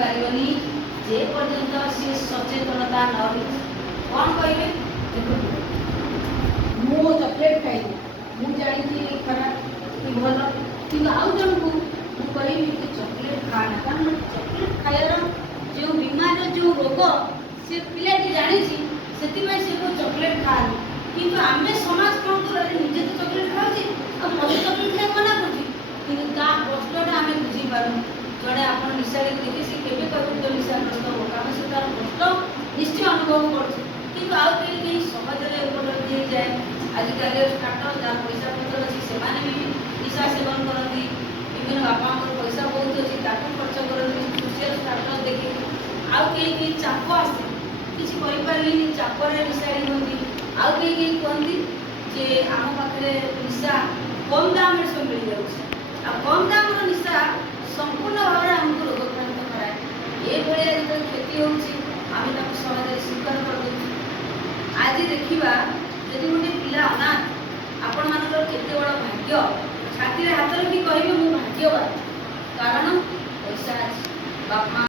पारिबनी जे पर्यंत से सचेतनता न कौन कहे मु चॉकलेट खाई मु जानी खराब कि भल कि आउ जन को मु कहि कि चॉकलेट खाना कारण चॉकलेट खायर जो बीमार जो रोग से पिलाटी जानी से चॉकलेट खानी किंतु आम समाज कौन कर निजे तो चॉकलेट खाऊे आ मत चॉकलेट खाई मना कर कष्टा आम बुझीपार जड़े आप निशा देखिए सी केवे कभी तो निशाग्रस्त हो कारण से तार कष्ट निश्चय अनुभव कर आउ कहीं सहजरे उपलब्ध हो जाए आजिकल स्टार्टअप जहाँ पैसा पत्र अच्छी से भी निशा सेवन करती विभिन्न बापा पैसा बहुत अच्छी खर्च करती सोशल स्टार्टअप देखिए आउ कहीं चाप आसे किसी पारे चापर निशाड़ी होती आउ कहीं कहती जे आम पाखे निशा कम दाम सब मिल जाऊँगी आ कम दाम निशा संपूर्ण भाव में आमको रोगक्रांत कराए ये जो क्षति होमें सहज स्वीकार कर आज देखा यदि गोटे पिला अनाथ आपण मानकर केते बड़ भाग्य छाती हाथ रखी कहे मु भाग्यवान कारण पैसा बापा